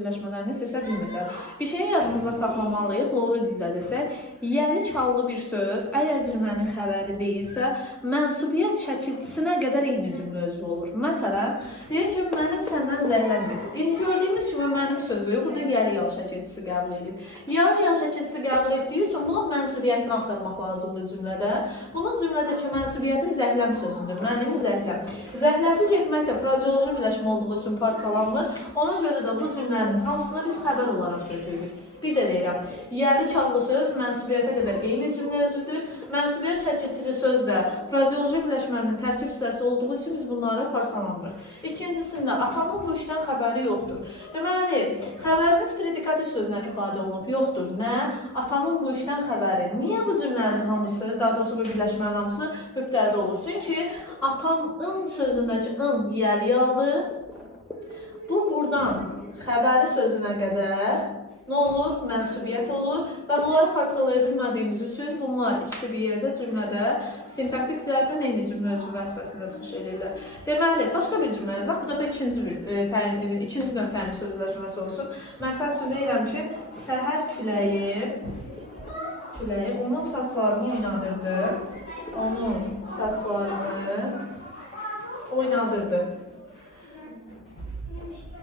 birləşmələrini seçə bilmirlər. Bir şeyi yadımızda saxlamalıyıq, loru dildə desək, yəli çallı bir söz, əgər cümlənin xəbəri deyilsə, mənsubiyyət şəkilçisinə qədər eyni cümlə özü olur. Məsələn, deyir ki, mənim səndən zəhləm gedir. İndi gördüyümüz kimi mənim sözü burada yəli yal şəkilçisi qəbul edib. Yarı yal şəkilçisi qəbul etdiyi üçün bunun mənsubiyyətini axtarmaq lazımdır cümlədə. Bunun cümlədəki mənsubiyyəti zəhləm sözüdür. Mənim zəhləm. Zəhləsi getmək də frazeoloji birləşmə olduğu üçün parçalanılır. Ona görə də bu cümlənin hamısını biz xəbər olaraq götürürük. Bir də deyirəm, yəli çallı söz mənsubiyyətə qədər eyni cümlə özüdür. Mənsubiyyət şəkilçili söz də frazeoloji birləşmənin tərkib hissəsi olduğu üçün biz bunları parçalanmırıq. İkincisində, atamın bu işdən xəbəri yoxdur. Deməli, xəbərimiz predikativ sözlə ifadə olunub. Yoxdur. Nə? Atamın bu işdən xəbəri. Niyə bu cümlənin hamısı, daha doğrusu bu birləşmənin hamısı mübtədə olur? Çünki atamın sözündəki ın yəli aldı. Bu buradan xəbəri sözünə qədər nə olur? Mənsubiyyət olur və bunları parçalaya bilmədiyimiz üçün bunlar ikisi bir yerdə cümlədə sintaktik cəhətdən eyni cümlə özü vəzifəsində çıxış edirlər. Deməli, başqa bir cümlə yazaq. Bu dəfə ikinci növ təyin sözləşməsi olsun. Məsəl üçün deyirəm ki, səhər küləyi onun saçlarını oynadırdı. Onun saçlarını oynadırdı.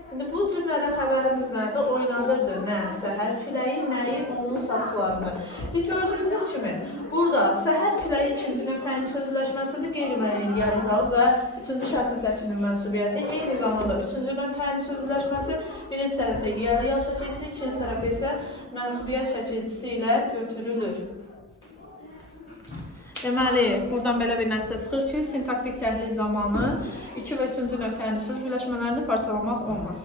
Şimdi bu cümlədə xəbərimiz nədir? Oynadırdı. Nə? Səhər küləyi, nəyi? Onun saçlarını. Gördüyümüz kimi, burada səhər küləyi ikinci növ təyin söz birləşməsidir. Qeyri-müəyyən yəli hal və üçüncü şəxsin tərkibinin mənsubiyyəti. Eyni zamanda üçüncü növ təyin söz birləşməsi birinci tərəfdə yəli yal şəkilçisi, ikinci tərəfdə isə mənsubiyyət şəkilçisi ilə götürülür. Deməli, buradan belə bir nəticə çıxır ki, sintaktik təhlil zamanı 2 və 3-cü növ təyin söz birləşmələrini parçalamaq olmaz.